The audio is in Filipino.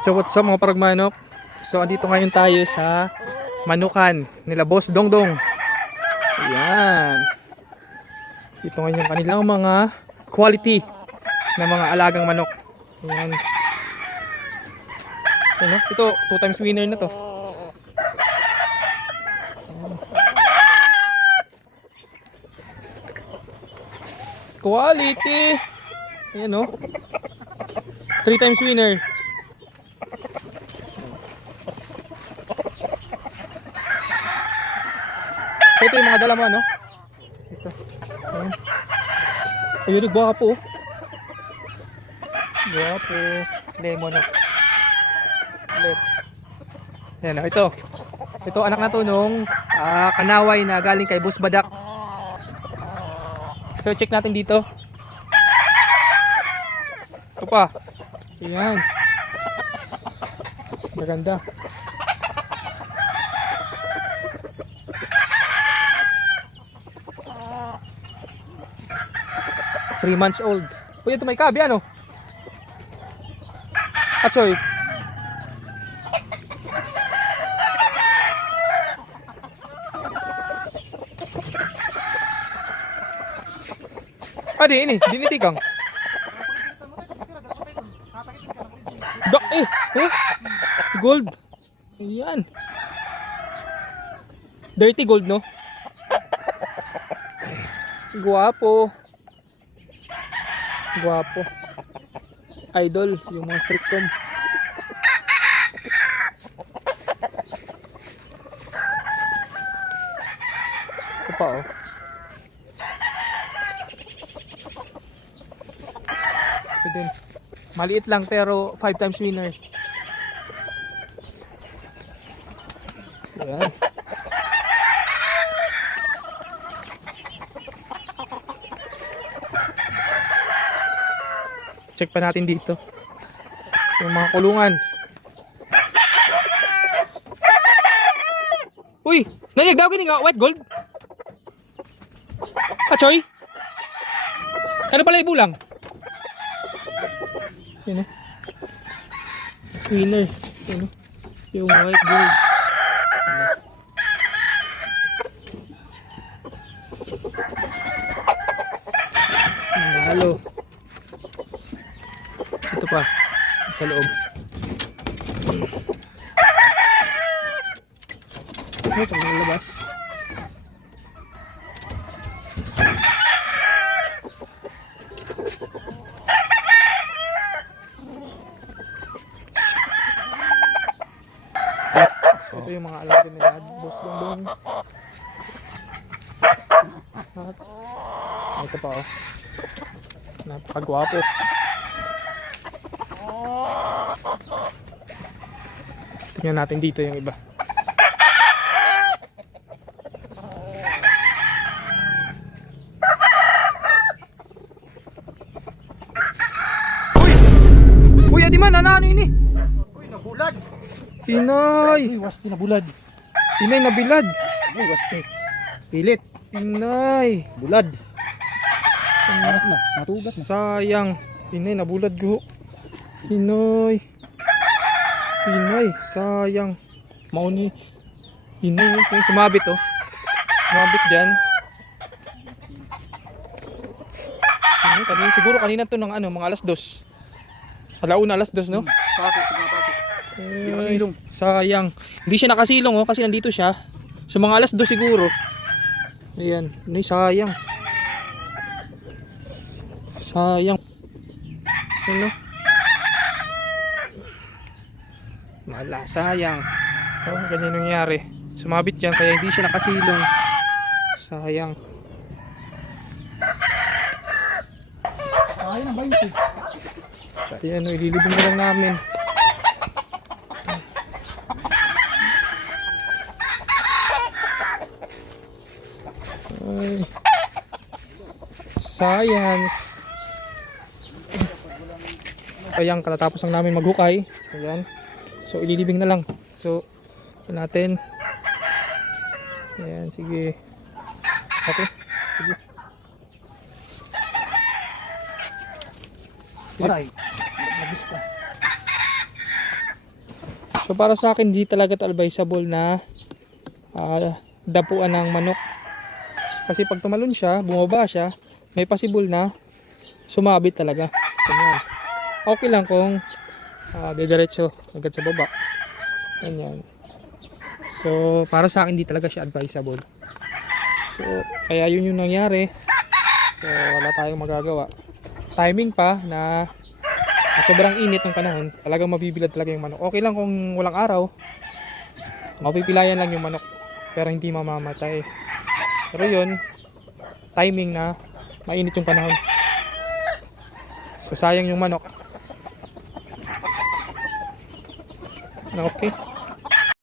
So what's up mga paragmanok? So andito ngayon tayo sa manukan nila Boss Dongdong. Ayan. Ito ngayon yung kanilang mga quality na mga alagang manok. Ayan. Ano? Ito 2 times winner na to. Quality. Ayan o. 3 times winner. Ito yung mga dala mo, ano? Ito. Ayan. Ayun, gwapo. Gwapo. Lemon, no? Ayan, ito. Ito, anak na to nung kanaway na galing kay Boss Badak. So, check natin dito. Ito pa. Ayan. Maganda. Three months old. Uy, ito may kabi, ano? Atsoy. Ah, di ini. Dinitikang. Dak, eh. Gold. Ayan. Dirty gold, no? Guwapo. Guwapo. Idol, yung mga strictcom. Ito pa, oh. Ito din. Maliit lang pero 5 times winner. Ayan. Check pa natin dito yung mga kulungan. Uy! Narinig daw kini nga white gold? Achoy? Kano pala ibulang? Yun o. Winner. Yun o. Yung white gold. Halo. Ito pa sa loob. Ito ang labas. Ito yung mga alaga nila Boss Dongdong. At ito pa, oh. Napakagwapo. Tingnan natin dito yung iba. Uy! Uy, Adiman, ano ini? Uy, nabulad. Inay! Uy, wasti nabulad. Inay, nabilad. Uy, wasti. Pilit. Inay! Bulad. Anak na, matugas na. Sayang. Inay, nabulad ko. Inay. Inay, sayang. Mauni. Inay, yung sumabit, oh. Sumabit dyan. Inay, kanina, siguro kanina to ng ano, mga alas 2. Alauna, alas 2, no? Pasok, sige pasok. Hindi Ay, nakasilong. sayang. Hindi siya nakasilong, oh, kasi nandito siya. So mga alas 2 siguro. Ayan, inay, sayang. Sayang. Ano? Wala, sayang. Oh, ganyan nangyari. Sumabit yan kaya hindi siya nakasilong. Sayang. Ay, nang 20. Kaya ano, ililibing na lang namin. Ay. Science. Ayan, katatapos lang namin maghukay. Ayan. So ililibing na lang. So natin. Ayan, sige. Okay. Sige. Aray. Nabis ka. So para sa akin, di talaga advisable na dapuan ng manok. Kasi pag tumalon siya, bumaba siya, may possible na sumabit talaga. Ganyan. Okay lang kung didiretso agad sa baba. Ganyan. So para sa akin, di talaga siya advisable. So kaya yun yung nangyari. So wala tayong magagawa. Timing pa na sobrang init ng panahon, talagang mabibilad talaga yung manok. Okay lang kung walang araw, mapipilayan lang yung manok, pero hindi mamamatay. Pero yun, timing na mainit yung panahon. So sayang yung manok. Okay.